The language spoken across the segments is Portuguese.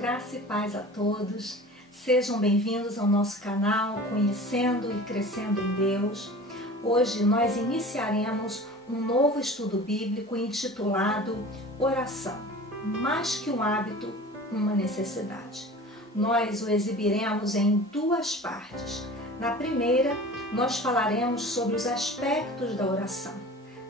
Graça e paz a todos. Sejam bem-vindos ao nosso canal Conhecendo e Crescendo em Deus. Hoje nós iniciaremos um novo estudo bíblico intitulado Oração, mais que um hábito, uma necessidade. Nós o exibiremos em duas partes. Na primeira, nós falaremos sobre os aspectos da oração.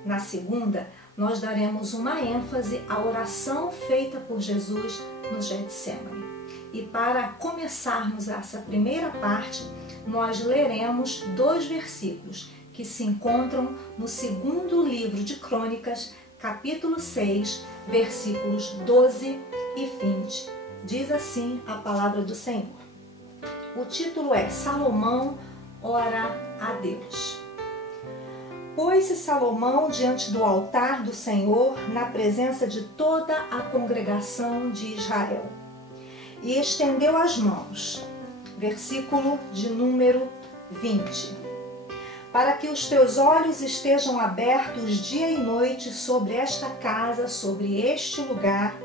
Na segunda, nós daremos uma ênfase à oração feita por Jesus no Getsemane. E para começarmos essa primeira parte, nós leremos 2 versículos que se encontram no segundo livro de Crônicas, capítulo 6, versículos 12 e 20. Diz assim a palavra do Senhor. O título é Salomão ora a Deus. Pôs-se Salomão diante do altar do Senhor, na presença de toda a congregação de Israel, e estendeu as mãos. Versículo de número 20. Para que os teus olhos estejam abertos dia e noite sobre esta casa, sobre este lugar,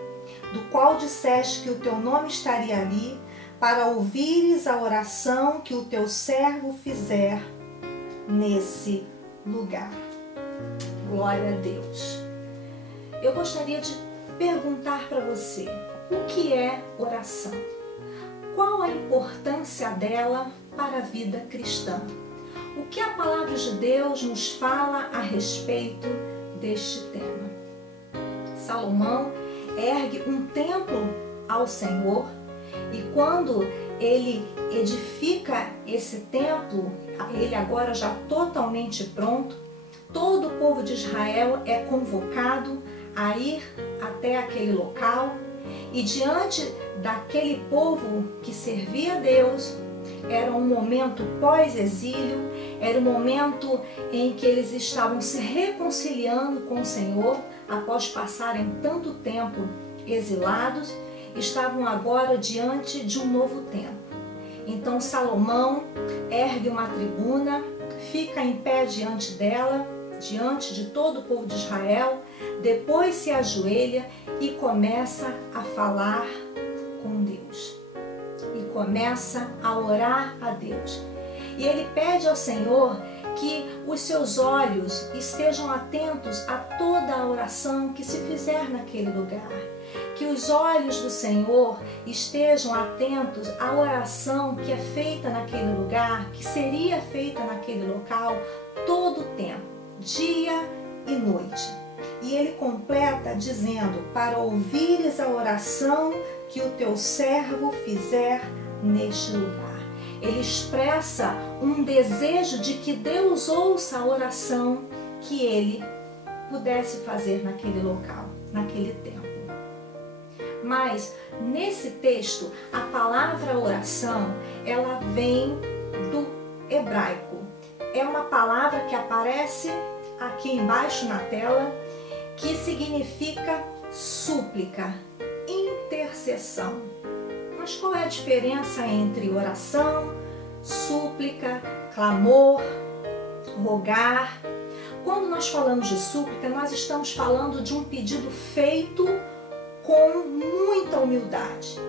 do qual disseste que o teu nome estaria ali, para ouvires a oração que o teu servo fizer nesse lugar. Glória a Deus. Eu gostaria de perguntar para você, o que é oração? Qual a importância dela para a vida cristã? O que a palavra de Deus nos fala a respeito deste tema? Salomão ergue um templo ao Senhor e quando ele edifica esse templo, ele agora já totalmente pronto, todo o povo de Israel é convocado a ir até aquele local e diante daquele povo que servia a Deus, era um momento pós-exílio, era um momento em que eles estavam se reconciliando com o Senhor após passarem tanto tempo exilados, estavam agora diante de um novo tempo. Então Salomão ergue uma tribuna, fica em pé diante dela, diante de todo o povo de Israel, depois se ajoelha e começa a falar com Deus. E começa a orar a Deus. E ele pede ao Senhor que os seus olhos estejam atentos a toda a oração que se fizer naquele lugar. Que os olhos do Senhor estejam atentos à oração que é feita naquele lugar, que seria feita naquele local todo o tempo, dia e noite. E ele completa dizendo, para ouvires a oração que o teu servo fizer neste lugar. Ele expressa um desejo de que Deus ouça a oração que ele pudesse fazer naquele local, naquele tempo. Mas nesse texto, a palavra oração, ela vem do hebraico. É uma palavra que aparece aqui embaixo na tela, que significa súplica, intercessão. Mas qual é a diferença entre oração, súplica, clamor, rogar? Quando nós falamos de súplica, nós estamos falando de um pedido feito com muita humildade.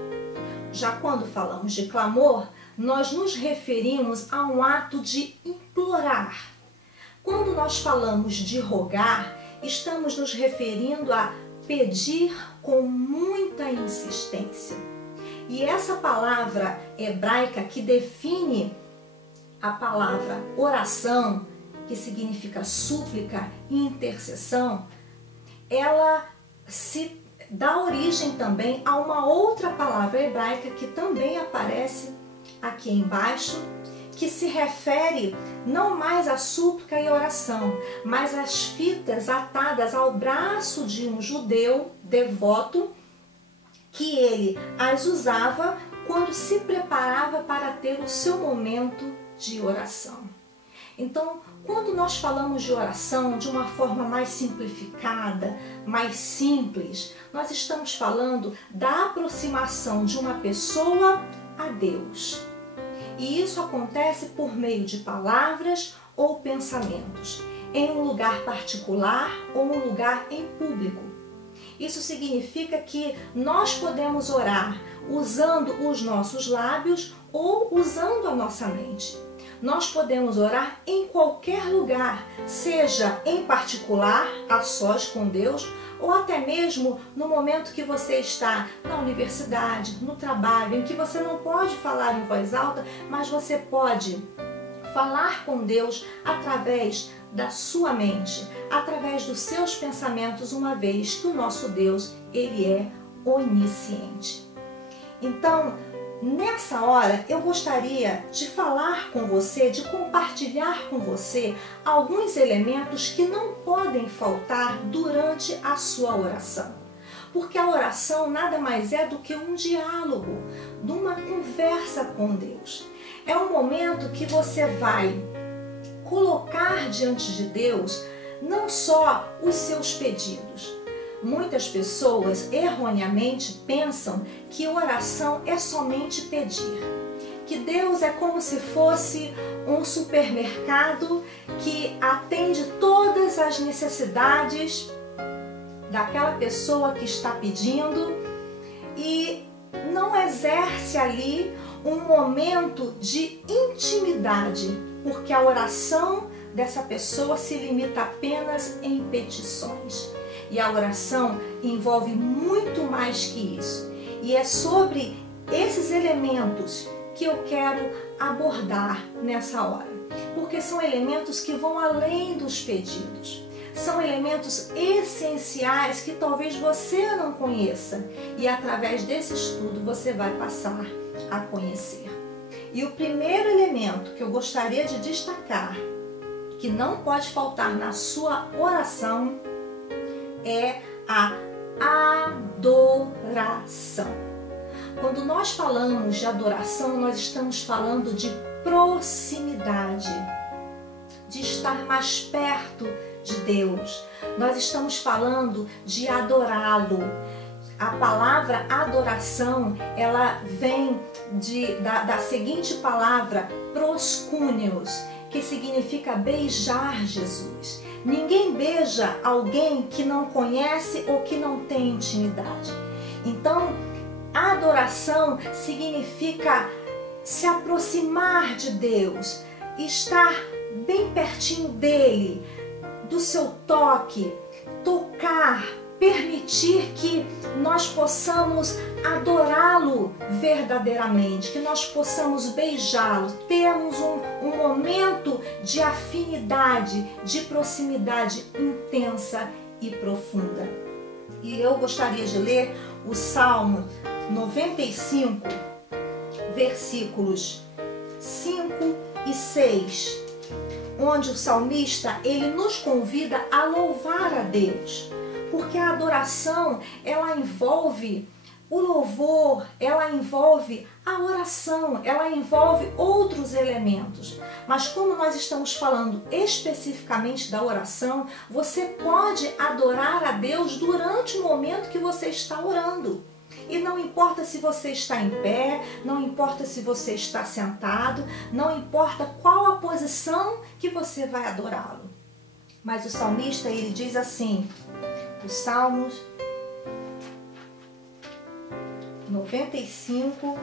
Já quando falamos de clamor, nós nos referimos a um ato de implorar. Quando nós falamos de rogar, estamos nos referindo a pedir com muita insistência. E essa palavra hebraica que define a palavra oração, que significa súplica e intercessão, ela se dá origem também a uma outra palavra hebraica que também aparece aqui embaixo, que se refere não mais à súplica e oração, mas às fitas atadas ao braço de um judeu devoto, que ele as usava quando se preparava para ter o seu momento de oração. Então, quando nós falamos de oração de uma forma mais simplificada, mais simples, nós estamos falando da aproximação de uma pessoa a Deus. E isso acontece por meio de palavras ou pensamentos, em um lugar particular ou um lugar em público. Isso significa que nós podemos orar usando os nossos lábios ou usando a nossa mente. Nós podemos orar em qualquer lugar, seja em particular, a sós com Deus, ou até mesmo no momento que você está na universidade, no trabalho, em que você não pode falar em voz alta, mas você pode falar com Deus através da sua mente, através dos seus pensamentos, uma vez que o nosso Deus, ele é onisciente. Então, nessa hora, eu gostaria de falar com você, de compartilhar com você alguns elementos que não podem faltar durante a sua oração. Porque a oração nada mais é do que um diálogo, de uma conversa com Deus. É um momento que você vai colocar diante de Deus não só os seus pedidos. Muitas pessoas erroneamente pensam que oração é somente pedir, que Deus é como se fosse um supermercado que atende todas as necessidades daquela pessoa que está pedindo e não exerce ali um momento de intimidade, porque a oração dessa pessoa se limita apenas em petições. E a oração envolve muito mais que isso. E é sobre esses elementos que eu quero abordar nessa hora. Porque são elementos que vão além dos pedidos. São elementos essenciais que talvez você não conheça. E através desse estudo você vai passar a conhecer. E o primeiro elemento que eu gostaria de destacar, que não pode faltar na sua oração, é a adoração. Quando nós falamos de adoração, nós estamos falando de proximidade, de estar mais perto de Deus. Nós estamos falando de adorá-lo. A palavra adoração, ela vem da seguinte palavra, proscúnios, que significa beijar Jesus. Ninguém beija alguém que não conhece ou que não tem intimidade. Então, a adoração significa se aproximar de Deus, estar bem pertinho dele, do seu toque, tocar, permitir que nós possamos adorá-lo verdadeiramente, que nós possamos beijá-lo, termos um momento de afinidade, de proximidade intensa e profunda. E eu gostaria de ler o Salmo 95, versículos 5 e 6, onde o salmista ele nos convida a louvar a Deus. Porque a adoração, ela envolve o louvor, ela envolve a oração, ela envolve outros elementos. Mas como nós estamos falando especificamente da oração, você pode adorar a Deus durante o momento que você está orando. E não importa se você está em pé, não importa se você está sentado, não importa qual a posição que você vai adorá-lo. Mas o salmista, ele diz assim, os Salmos 95,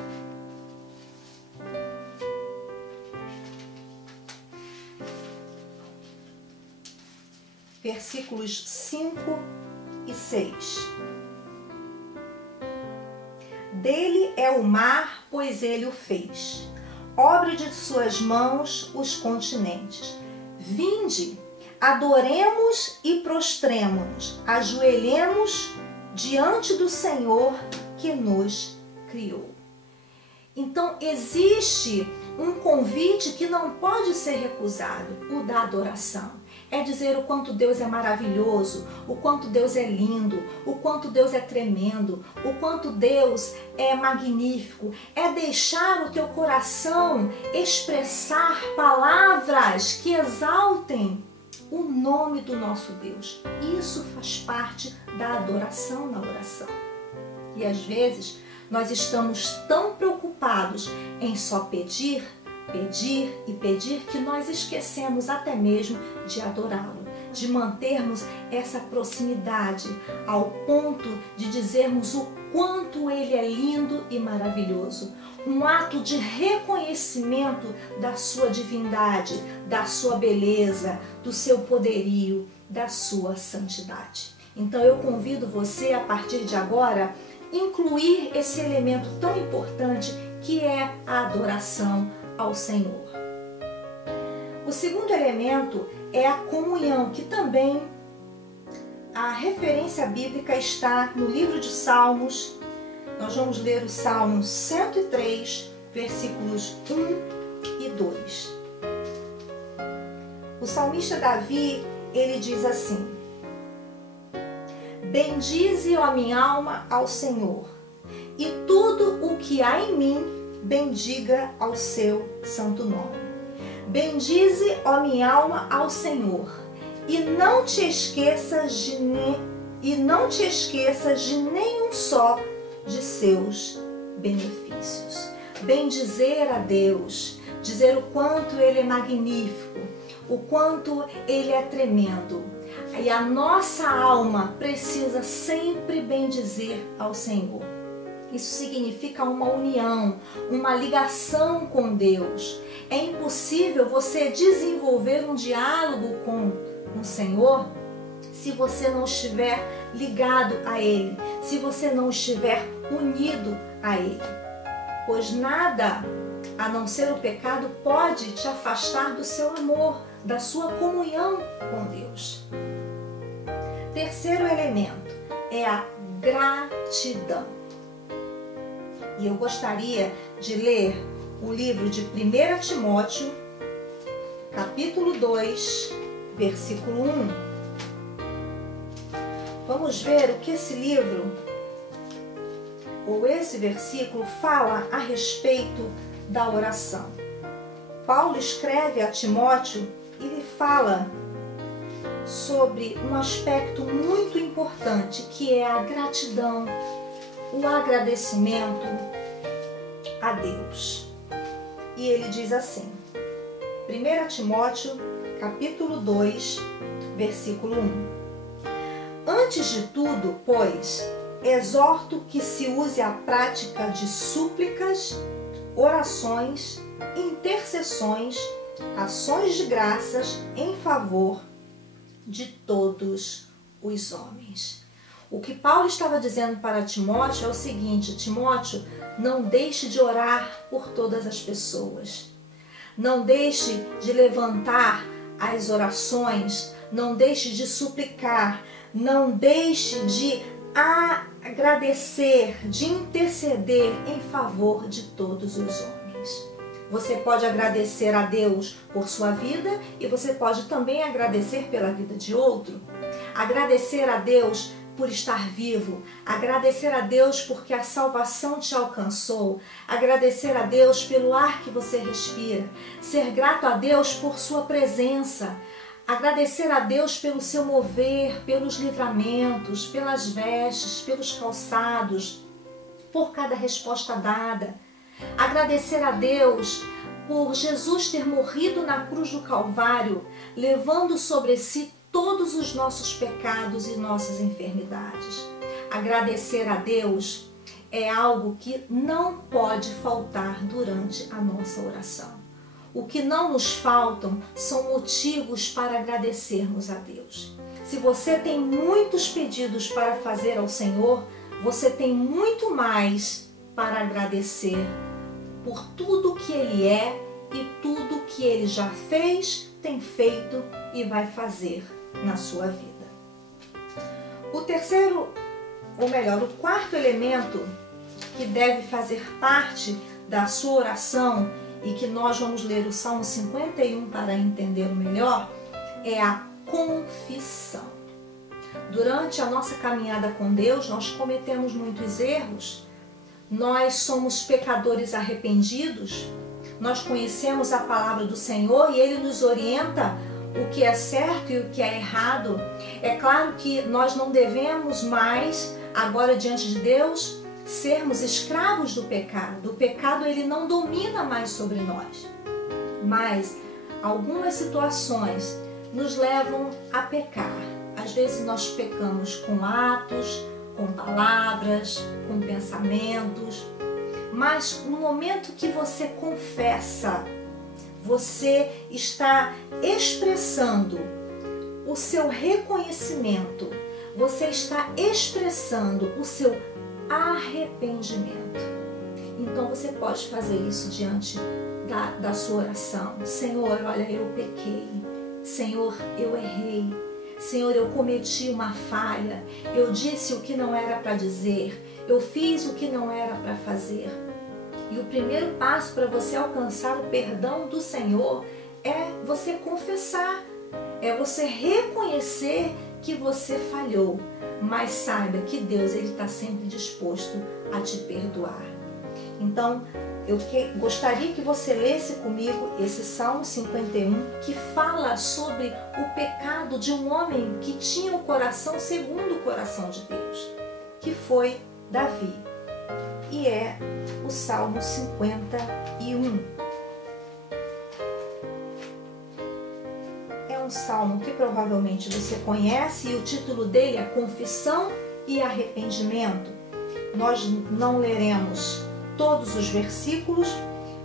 versículos 5 e 6. Dele é o mar, pois ele o fez, obra de suas mãos os continentes. Vinde, adoremos e prostremo-nos, ajoelhemos diante do Senhor que nos criou. Então existe um convite que não pode ser recusado, o da adoração. É dizer o quanto Deus é maravilhoso, o quanto Deus é lindo, o quanto Deus é tremendo, o quanto Deus é magnífico. É deixar o teu coração expressar palavras que exaltem o nome do nosso Deus. Isso faz parte da adoração na oração. E às vezes nós estamos tão preocupados em só pedir, pedir e pedir que nós esquecemos até mesmo de adorá-lo, de mantermos essa proximidade ao ponto de dizermos o quanto Ele é lindo e maravilhoso. Um ato de reconhecimento da sua divindade, da sua beleza, do seu poderio, da sua santidade. Então eu convido você, a partir de agora, incluir esse elemento tão importante que é a adoração ao Senhor. O segundo elemento é a comunhão, que também a referência bíblica está no livro de Salmos. Nós vamos ler o Salmo 103, versículos 1 e 2. O salmista Davi, ele diz assim: bendize, ó minha alma, ao Senhor, e tudo o que há em mim, bendiga ao seu santo nome. Bendize, ó minha alma, ao Senhor, e não te esqueças de nenhum só de seus benefícios. Bendizer a Deus, dizer o quanto Ele é magnífico, o quanto Ele é tremendo. E a nossa alma precisa sempre bendizer ao Senhor. Isso significa uma união, uma ligação com Deus. É impossível você desenvolver um diálogo com o Senhor se você não estiver ligado a Ele, se você não estiver unido a Ele. Pois nada, a não ser o pecado, pode te afastar do seu amor, da sua comunhão com Deus. Terceiro elemento é a gratidão. E eu gostaria de ler o livro de 1 Timóteo, capítulo 2, versículo 1. Vamos ver o que esse livro, ou esse versículo, fala a respeito da oração. Paulo escreve a Timóteo e lhe fala sobre um aspecto muito importante, que é a gratidão, o agradecimento a Deus. E ele diz assim, 1 Timóteo, capítulo 2, versículo 1. Antes de tudo, pois, exorto que se use a prática de súplicas, orações, intercessões, ações de graças em favor de todos os homens. O que Paulo estava dizendo para Timóteo é o seguinte: Timóteo, não deixe de orar por todas as pessoas. Não deixe de levantar as orações, não deixe de suplicar, não deixe de agradecer, de interceder em favor de todos os homens. Você pode agradecer a Deus por sua vida e você pode também agradecer pela vida de outro. Agradecer a Deus por estar vivo, agradecer a Deus porque a salvação te alcançou, agradecer a Deus pelo ar que você respira, ser grato a Deus por sua presença, agradecer a Deus pelo seu mover, pelos livramentos, pelas vestes, pelos calçados, por cada resposta dada. Agradecer a Deus por Jesus ter morrido na cruz do Calvário, levando sobre si todos os nossos pecados e nossas enfermidades. Agradecer a Deus é algo que não pode faltar durante a nossa oração. O que não nos faltam são motivos para agradecermos a Deus. Se você tem muitos pedidos para fazer ao Senhor, você tem muito mais para agradecer por tudo que Ele é e tudo que Ele já fez, tem feito e vai fazer na sua vida. O terceiro, ou melhor, o quarto elemento que deve fazer parte da sua oração e que nós vamos ler o Salmo 51 para entender melhor, é a confissão. Durante a nossa caminhada com Deus, nós cometemos muitos erros, nós somos pecadores arrependidos, nós conhecemos a palavra do Senhor e Ele nos orienta o que é certo e o que é errado. É claro que nós não devemos mais, agora diante de Deus, sermos escravos do pecado. O pecado, ele não domina mais sobre nós. Mas algumas situações nos levam a pecar. Às vezes nós pecamos com atos, com palavras, com pensamentos, mas no momento que você confessa, você está expressando o seu reconhecimento, você está expressando o seu arrependimento. Então você pode fazer isso diante da sua oração. Senhor, olha, eu pequei. Senhor, eu errei. Senhor, eu cometi uma falha. Eu disse o que não era para dizer. Eu fiz o que não era para fazer. E o primeiro passo para você alcançar o perdão do Senhor é você confessar. É você reconhecer que você falhou. Mas saiba que Deus está sempre disposto a te perdoar. Então, eu gostaria que você lesse comigo esse Salmo 51, que fala sobre o pecado de um homem que tinha o coração segundo o coração de Deus, que foi Davi. E é o Salmo 51. É um salmo que provavelmente você conhece e o título dele é Confissão e Arrependimento. Nós não leremos todos os versículos,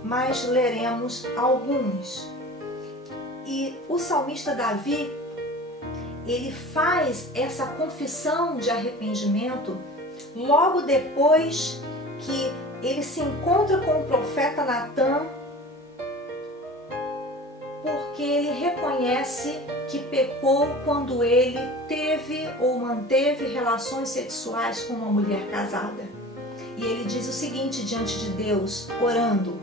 mas leremos alguns. E o salmista Davi, ele faz essa confissão de arrependimento logo depois que ele se encontra com o profeta Natã, porque ele reconhece que pecou quando ele teve ou manteve relações sexuais com uma mulher casada. E ele diz o seguinte diante de Deus, orando: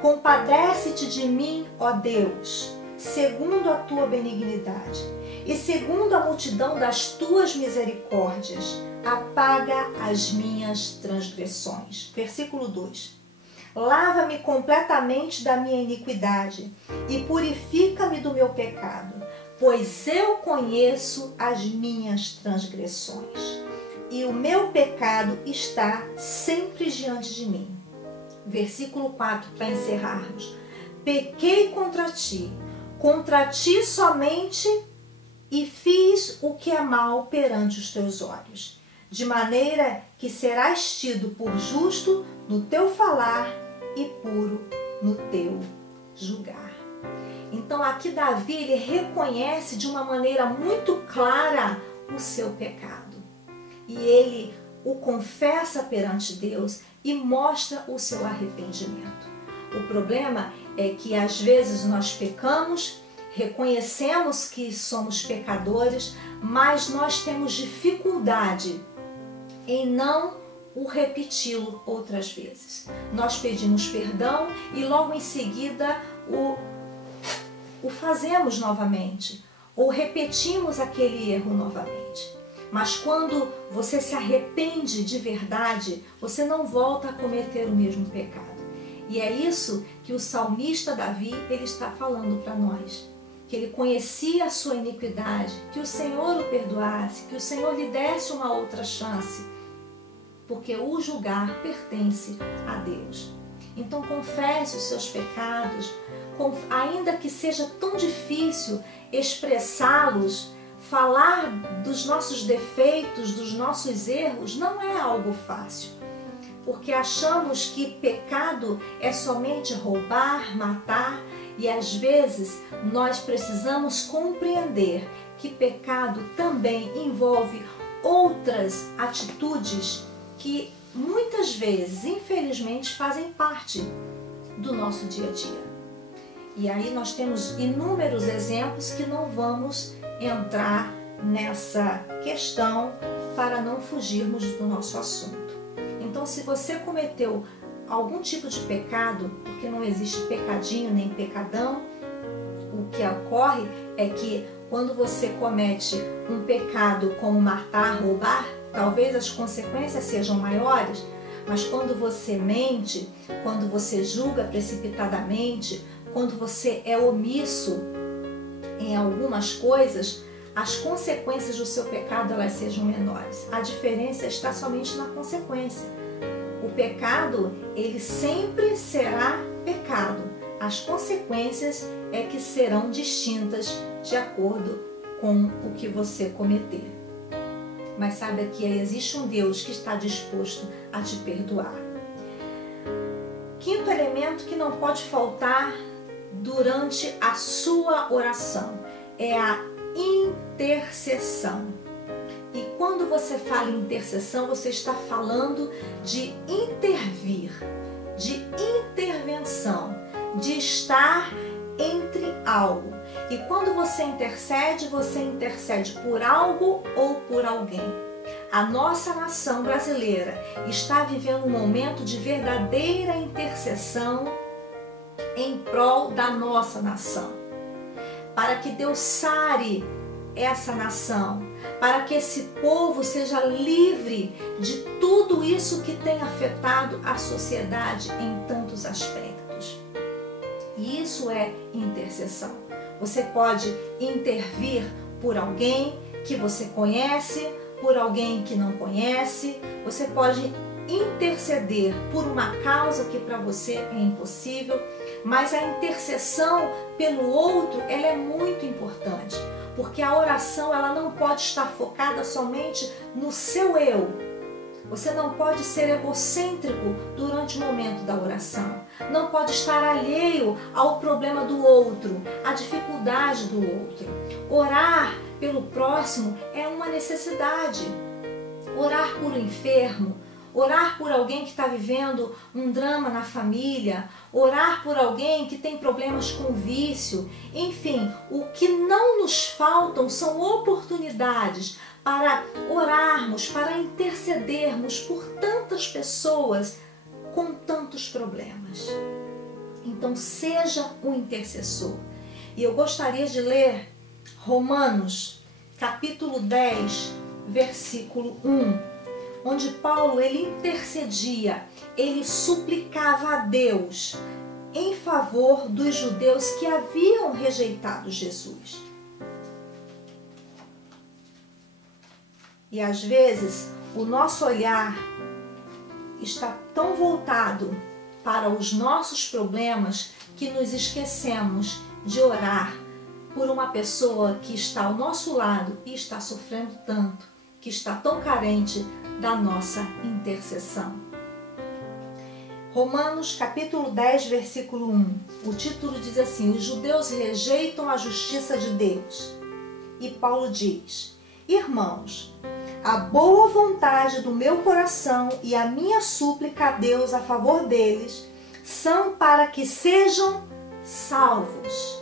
compadece-te de mim, ó Deus, segundo a tua benignidade, e segundo a multidão das tuas misericórdias, apaga as minhas transgressões. Versículo 2. Lava-me completamente da minha iniquidade e purifica-me do meu pecado, pois eu conheço as minhas transgressões e o meu pecado está sempre diante de mim. Versículo 4, para encerrarmos. Pequei contra ti somente, e fiz o que é mal perante os teus olhos, de maneira que serás tido por justo no teu falar e puro no teu julgar. Então aqui Davi, ele reconhece de uma maneira muito clara o seu pecado. E ele o confessa perante Deus e mostra o seu arrependimento. O problema é que às vezes nós pecamos, reconhecemos que somos pecadores, mas nós temos dificuldade em não o repeti-lo outras vezes. Nós pedimos perdão e logo em seguida o fazemos novamente, ou repetimos aquele erro novamente. Mas quando você se arrepende de verdade, você não volta a cometer o mesmo pecado. E é isso que o salmista Davi, ele está falando para nós. Que ele conhecia a sua iniquidade, que o Senhor o perdoasse, que o Senhor lhe desse uma outra chance, porque o julgar pertence a Deus. Então confesse os seus pecados, ainda que seja tão difícil expressá-los. Falar dos nossos defeitos, dos nossos erros, não é algo fácil, porque achamos que pecado é somente roubar, matar, e às vezes nós precisamos compreender que pecado também envolve outras atitudes que muitas vezes, infelizmente, fazem parte do nosso dia a dia. E aí nós temos inúmeros exemplos que não vamos entrar nessa questão para não fugirmos do nosso assunto. Então, se você cometeu algum tipo de pecado, porque não existe pecadinho nem pecadão, o que ocorre é que quando você comete um pecado como matar, roubar, talvez as consequências sejam maiores, mas quando você mente, quando você julga precipitadamente, quando você é omisso em algumas coisas, as consequências do seu pecado elas sejam menores. A diferença está somente na consequência. O pecado, ele sempre será pecado. As consequências é que serão distintas de acordo com o que você cometer. mas saiba que existe um Deus que está disposto a te perdoar. Quinto elemento que não pode faltar durante a sua oração é a intercessão. E quando você fala em intercessão, você está falando de intervir, de intervenção, de estar entre algo. E quando você intercede por algo ou por alguém. A nossa nação brasileira está vivendo um momento de verdadeira intercessão em prol da nossa nação. Para que Deus sare essa nação, para que esse povo seja livre de tudo isso que tem afetado a sociedade em tantos aspectos. E isso é intercessão. Você pode intervir por alguém que você conhece, por alguém que não conhece. Você pode interceder por uma causa que para você é impossível, mas a intercessão pelo outro, ela é muito importante, porque a oração ela não pode estar focada somente no seu eu. Você não pode ser egocêntrico durante o momento da oração. Não pode estar alheio ao problema do outro, à dificuldade do outro. Orar pelo próximo é uma necessidade. Orar por um enfermo, orar por alguém que está vivendo um drama na família, orar por alguém que tem problemas com vício. Enfim, o que não nos faltam são oportunidades para orarmos, para intercedermos por tantas pessoas com tantos problemas. Então, seja um intercessor. E eu gostaria de ler Romanos, capítulo 10, versículo 1, onde Paulo ele intercedia, ele suplicava a Deus em favor dos judeus que haviam rejeitado Jesus. E às vezes o nosso olhar está tão voltado para os nossos problemas que nos esquecemos de orar por uma pessoa que está ao nosso lado e está sofrendo tanto, que está tão carente da nossa intercessão. Romanos capítulo 10, versículo 1. O título diz assim: os judeus rejeitam a justiça de Deus. E Paulo diz: irmãos, a boa vontade do meu coração e a minha súplica a Deus a favor deles são para que sejam salvos.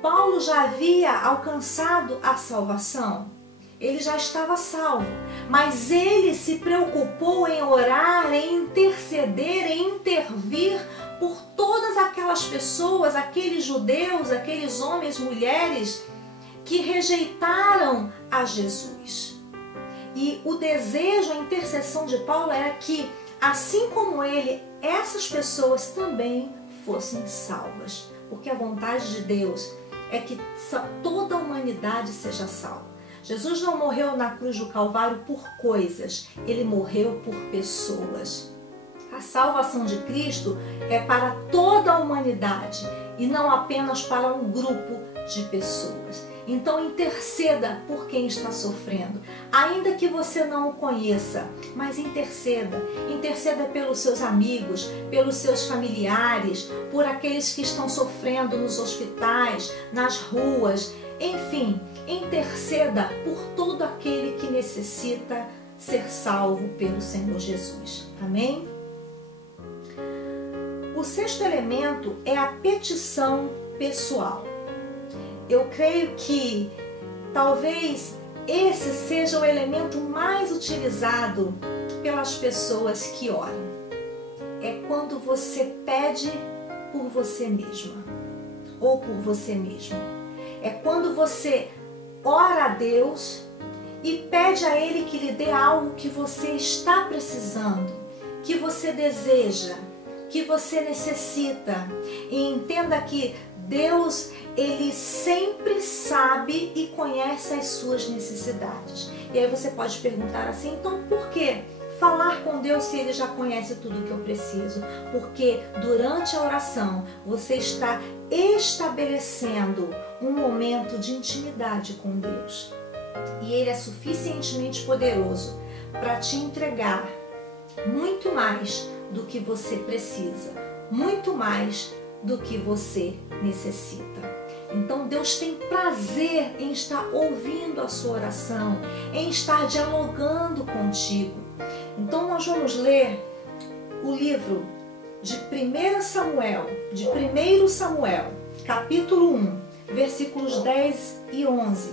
Paulo já havia alcançado a salvação, ele já estava salvo, mas ele se preocupou em orar, em interceder, em intervir por todas aquelas pessoas, aqueles judeus, aqueles homens, mulheres que rejeitaram a Jesus. E o desejo, a intercessão de Paulo era que, assim como ele, essas pessoas também fossem salvas. Porque a vontade de Deus é que toda a humanidade seja salva. Jesus não morreu na cruz do Calvário por coisas, ele morreu por pessoas. A salvação de Cristo é para toda a humanidade e não apenas para um grupo de pessoas. Então interceda por quem está sofrendo, ainda que você não o conheça, mas interceda. Interceda pelos seus amigos, pelos seus familiares, por aqueles que estão sofrendo nos hospitais, nas ruas, enfim, interceda por todo aquele que necessita ser salvo pelo Senhor Jesus. Amém? O sexto elemento é a petição pessoal. Eu creio que talvez esse seja o elemento mais utilizado pelas pessoas que oram. É quando você pede por você mesma ou por você mesmo. É quando você ora a Deus e pede a Ele que lhe dê algo que você está precisando, que você deseja, que você necessita. E entenda que Deus, Ele sempre sabe e conhece as suas necessidades. E aí você pode perguntar assim, então por que falar com Deus se Ele já conhece tudo o que eu preciso? Porque durante a oração você está estabelecendo um momento de intimidade com Deus. e Ele é suficientemente poderoso para te entregar muito mais do que você precisa, muito mais do que você necessita. Então Deus tem prazer em estar ouvindo a sua oração, em estar dialogando contigo. Então nós vamos ler o livro de 1 Samuel, capítulo 1, versículos 10 e 11.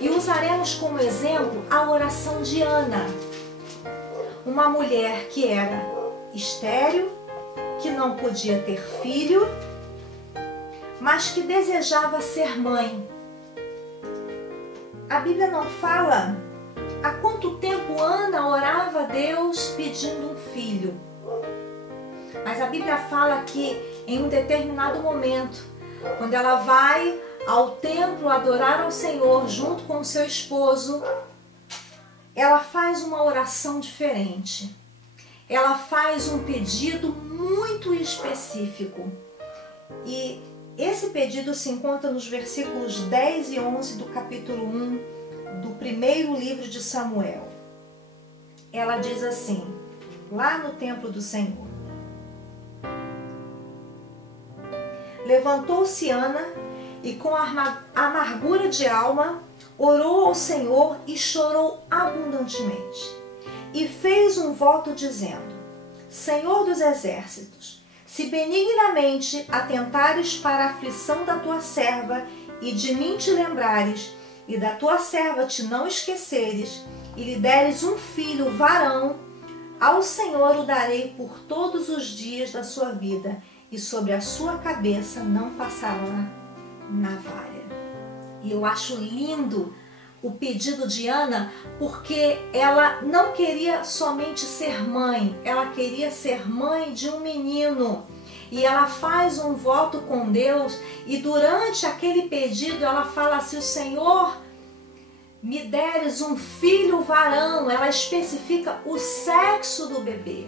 E usaremos como exemplo a oração de Ana, uma mulher que era estéril, que não podia ter filho, mas que desejava ser mãe. A Bíblia não fala há quanto tempo Ana orava a Deus pedindo um filho. Mas a Bíblia fala que em um determinado momento, quando ela vai ao templo adorar ao Senhor junto com o seu esposo, ela faz uma oração diferente. Ela faz um pedido muito específico. E esse pedido se encontra nos versículos 10 e 11 do capítulo 1 do primeiro livro de Samuel. Ela diz assim, lá no templo do Senhor: levantou-se Ana e com amargura de alma orou ao Senhor e chorou abundantemente. E fez um voto dizendo: Senhor dos exércitos, se benignamente atentares para a aflição da tua serva e de mim te lembrares, e da tua serva te não esqueceres, e lhe deres um filho varão, ao Senhor o darei por todos os dias da sua vida, e sobre a sua cabeça não passará navalha. E eu acho lindo o pedido de Ana, porque ela não queria somente ser mãe, ela queria ser mãe de um menino. E ela faz um voto com Deus, e durante aquele pedido ela fala: se o Senhor me deres um filho varão, ela especifica o sexo do bebê.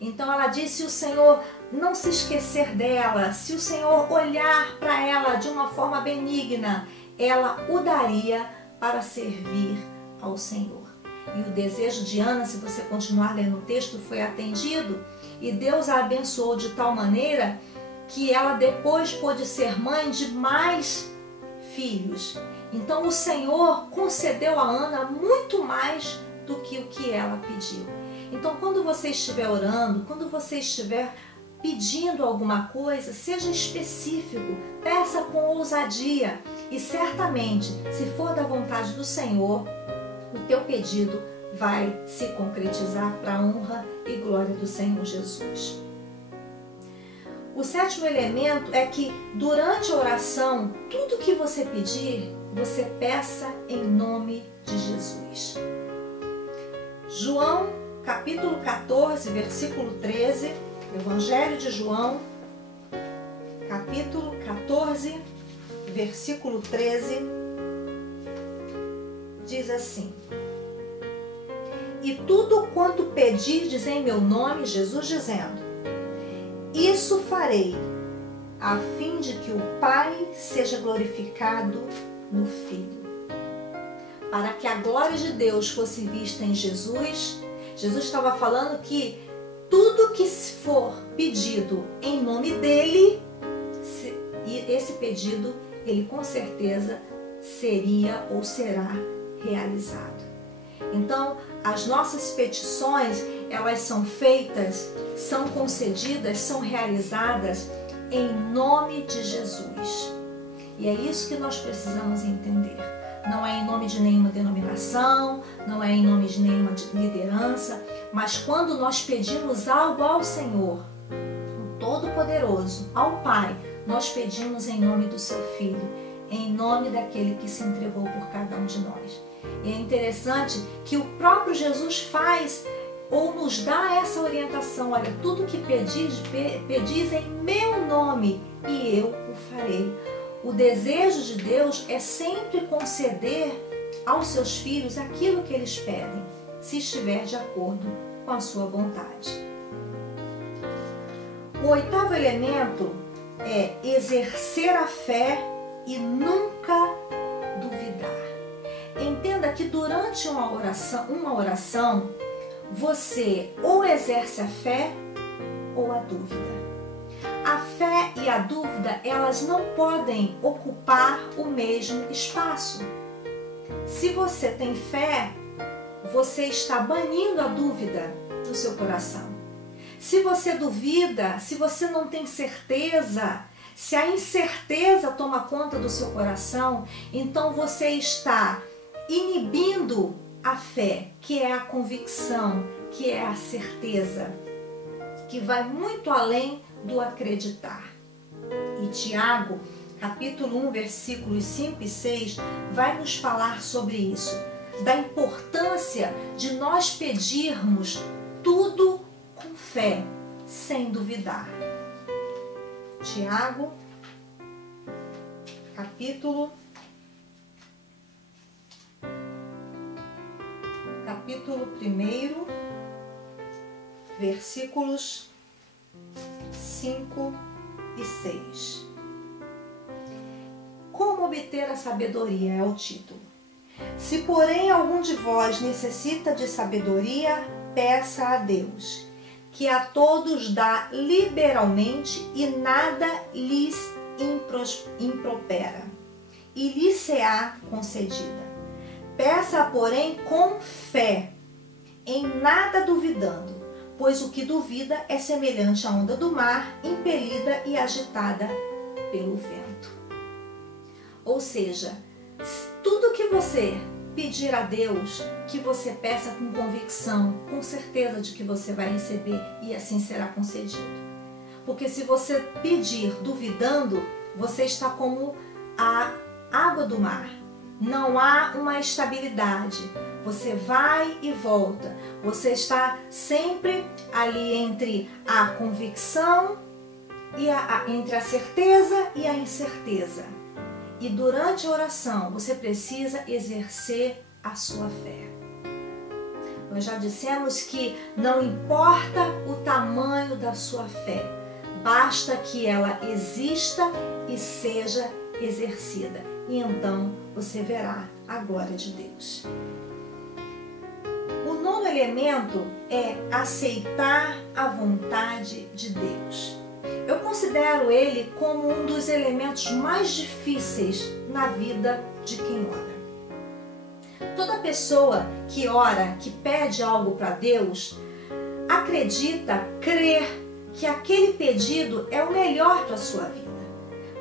Então ela diz: se o Senhor não se esquecer dela, se o Senhor olhar para ela de uma forma benigna, ela o daria para servir ao Senhor. E o desejo de Ana, se você continuar lendo o texto, foi atendido, e Deus a abençoou de tal maneira que ela depois pôde ser mãe de mais filhos. Então o Senhor concedeu a Ana muito mais do que o que ela pediu. Então quando você estiver orando, quando você estiver pedindo alguma coisa, seja específico, peça com ousadia, e certamente, se for da vontade do Senhor, o teu pedido vai se concretizar para a honra e glória do Senhor Jesus. O sétimo elemento é que durante a oração, tudo que você pedir, você peça em nome de Jesus. João, capítulo 14, versículo 13, Evangelho de João, capítulo 14, versículo 13, diz assim: e tudo quanto pedirdes em meu nome, Jesus dizendo, isso farei, a fim de que o Pai seja glorificado no Filho. Para que a glória de Deus fosse vista em Jesus, Jesus estava falando que tudo que for pedido em nome dele, e esse pedido, ele com certeza seria ou será realizado. Então, as nossas petições, elas são feitas, são concedidas, são realizadas em nome de Jesus. E é isso que nós precisamos entender. Não é em nome de nenhuma denominação, não é em nome de nenhuma liderança, mas quando nós pedimos algo ao Senhor, o Todo-Poderoso, ao Pai, nós pedimos em nome do seu Filho, em nome daquele que se entregou por cada um de nós. E é interessante que o próprio Jesus faz ou nos dá essa orientação: olha, tudo que pedis em meu nome e eu o farei. O desejo de Deus é sempre conceder aos seus filhos aquilo que eles pedem, se estiver de acordo com a sua vontade. O oitavo elemento é exercer a fé e nunca duvidar. entenda que durante uma oração, você ou exerce a fé ou a dúvida. A fé e a dúvida, elas não podem ocupar o mesmo espaço. Se você tem fé, você está banindo a dúvida do seu coração. Se você duvida, se você não tem certeza, se a incerteza toma conta do seu coração, então você está inibindo a fé, que é a convicção, que é a certeza, que vai muito além do acreditar. E Tiago, capítulo 1, versículos 5 e 6, vai nos falar sobre isso, da importância de nós pedirmos tudo com fé, sem duvidar. Tiago, capítulo 1, versículos 5 e 6. Como obter a sabedoria é o título. Se, porém, algum de vós necessita de sabedoria, peça a Deus, que a todos dá liberalmente e nada lhes impropera, e lhe será concedida. Peça, porém, com fé, em nada duvidando, pois o que duvida é semelhante à onda do mar, impelida e agitada pelo vento. Ou seja, tudo que você pedir a Deus, que você peça com convicção, com certeza de que você vai receber e assim será concedido. Porque se você pedir duvidando, você está como a água do mar. Não há uma estabilidade. Você vai e volta. Você está sempre ali entre a convicção e entre a certeza e a incerteza. E durante a oração, você precisa exercer a sua fé. Nós já dissemos que não importa o tamanho da sua fé, basta que ela exista e seja exercida. E então você verá a glória de Deus. O nono elemento é aceitar a vontade de Deus. Eu considero ele como um dos elementos mais difíceis na vida de quem ora. Toda pessoa que ora, que pede algo para Deus, acredita, crê que aquele pedido é o melhor para a sua vida.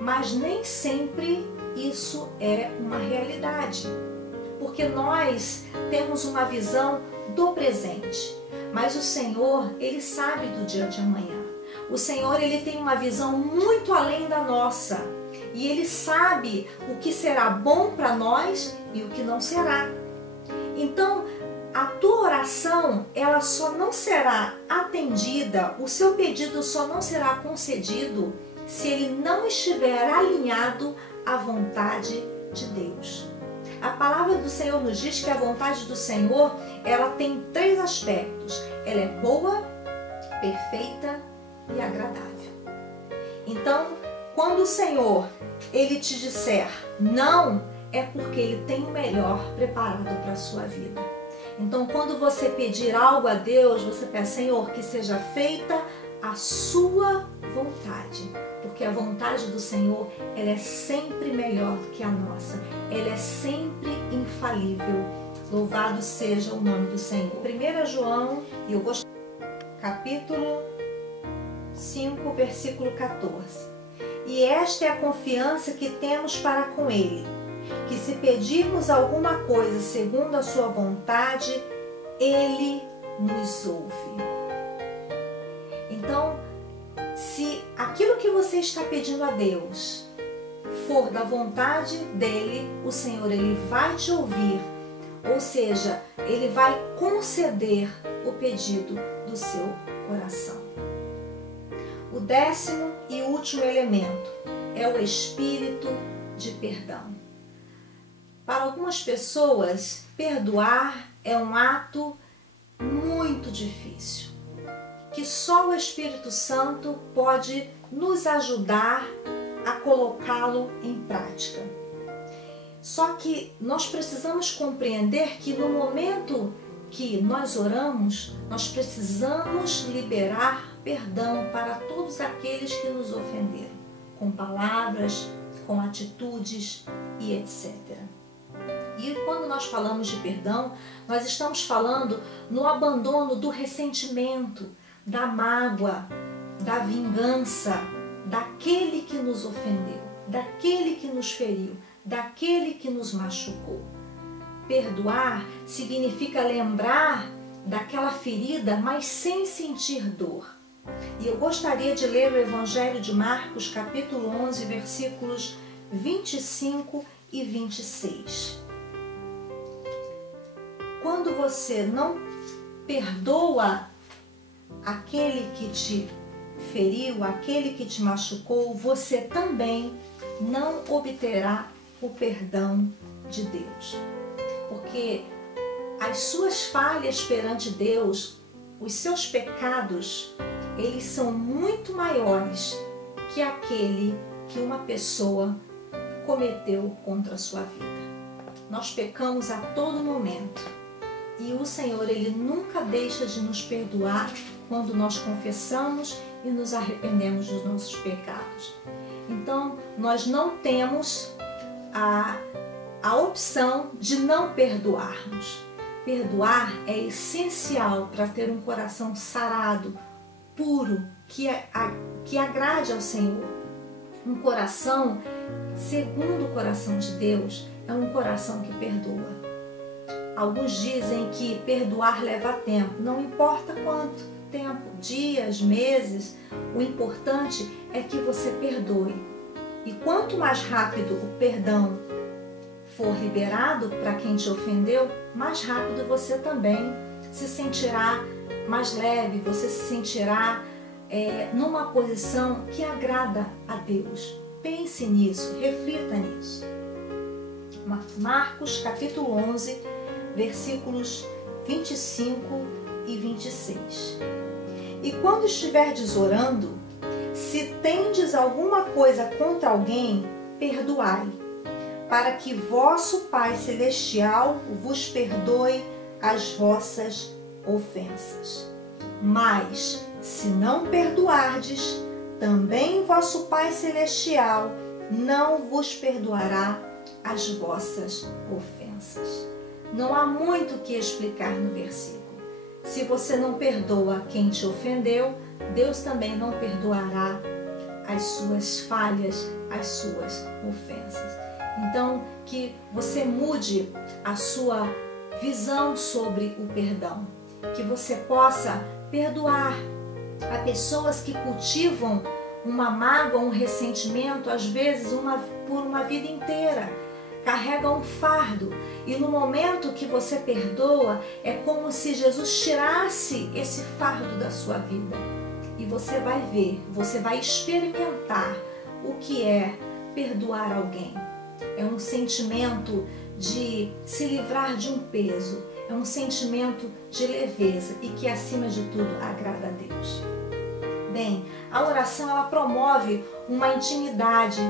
Mas nem sempre isso é uma realidade. Porque nós temos uma visão do presente. Mas o Senhor, Ele sabe do dia de amanhã. O Senhor, Ele tem uma visão muito além da nossa. E Ele sabe o que será bom para nós e o que não será. Então, a tua oração, ela só não será atendida, o seu pedido só não será concedido se ele não estiver alinhado à vontade de Deus. A palavra do Senhor nos diz que a vontade do Senhor, ela tem 3 aspectos. Ela é boa, perfeita e agradável. Então, quando o Senhor, Ele te disser não, é porque Ele tem o melhor preparado para a sua vida. Então, quando você pedir algo a Deus, você peça, Senhor, que seja feita a sua vontade. Porque a vontade do Senhor, ela é sempre melhor do que a nossa. Ela é sempre infalível. Louvado seja o nome do Senhor. 1 João, e eu gosto, capítulo 5, versículo 14. E esta é a confiança que temos para com Ele, que se pedirmos alguma coisa segundo a sua vontade, Ele nos ouve. Então, se aquilo que você está pedindo a Deus for da vontade dEle, o Senhor, Ele vai te ouvir. Ou seja, Ele vai conceder o pedido do seu coração. O 10º e último elemento é o espírito de perdão. Para algumas pessoas, perdoar é um ato muito difícil, que só o Espírito Santo pode nos ajudar a colocá-lo em prática. Só que nós precisamos compreender que no momento que nós oramos, nós precisamos liberar perdão para todos aqueles que nos ofenderam, com palavras, com atitudes e etc. E quando nós falamos de perdão, nós estamos falando no abandono do ressentimento, da mágoa, da vingança, daquele que nos ofendeu, daquele que nos feriu, daquele que nos machucou. Perdoar significa lembrar daquela ferida, mas sem sentir dor. E eu gostaria de ler o Evangelho de Marcos, capítulo 11, versículos 25 e 26. Quando você não perdoa aquele que te feriu, aquele que te machucou, você também não obterá o perdão de Deus. Porque as suas falhas perante Deus, os seus pecados, eles são muito maiores que aquele que uma pessoa cometeu contra a sua vida. Nós pecamos a todo momento e o Senhor, Ele nunca deixa de nos perdoar quando nós confessamos e nos arrependemos dos nossos pecados. Então, nós não temos a opção de não perdoarmos. Perdoar é essencial para ter um coração sarado, puro, que agrade ao Senhor. Um coração, segundo o coração de Deus, é um coração que perdoa. Alguns dizem que perdoar leva tempo, não importa quanto tempo, dias, meses, o importante é que você perdoe. E quanto mais rápido o perdão for liberado para quem te ofendeu, mais rápido você também se sentirá mais leve, você se sentirá numa posição que agrada a Deus. Pense nisso, reflita nisso. Marcos capítulo 11, versículos 25 e 26. E quando estiverdes orando, se tendes alguma coisa contra alguém, perdoai, para que vosso Pai Celestial vos perdoe as vossas ofensas. Mas, se não perdoardes, também vosso Pai Celestial não vos perdoará as vossas ofensas. Não há muito o que explicar no versículo. Se você não perdoa quem te ofendeu, Deus também não perdoará as suas falhas, as suas ofensas. Então, que você mude a sua visão sobre o perdão, que você possa perdoar a pessoas que cultivam uma mágoa, um ressentimento, às vezes por uma vida inteira, carregam um fardo, e no momento que você perdoa, é como se Jesus tirasse esse fardo da sua vida, e você vai ver, você vai experimentar o que é perdoar alguém. É um sentimento de se livrar de um peso, é um sentimento de leveza e que, acima de tudo, agrada a Deus. Bem, a oração ela promove uma intimidade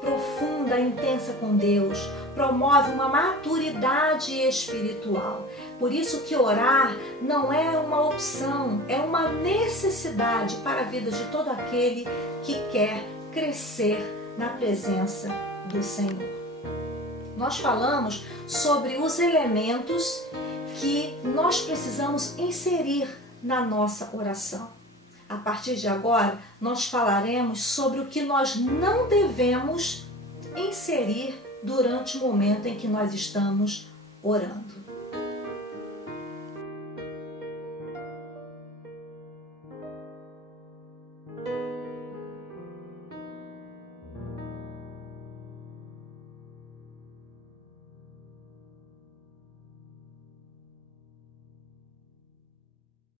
profunda, intensa com Deus, promove uma maturidade espiritual. Por isso que orar não é uma opção, é uma necessidade para a vida de todo aquele que quer crescer na presença do Senhor. Nós falamos sobre os elementos que nós precisamos inserir na nossa oração. A partir de agora, nós falaremos sobre o que nós não devemos inserir durante o momento em que nós estamos orando.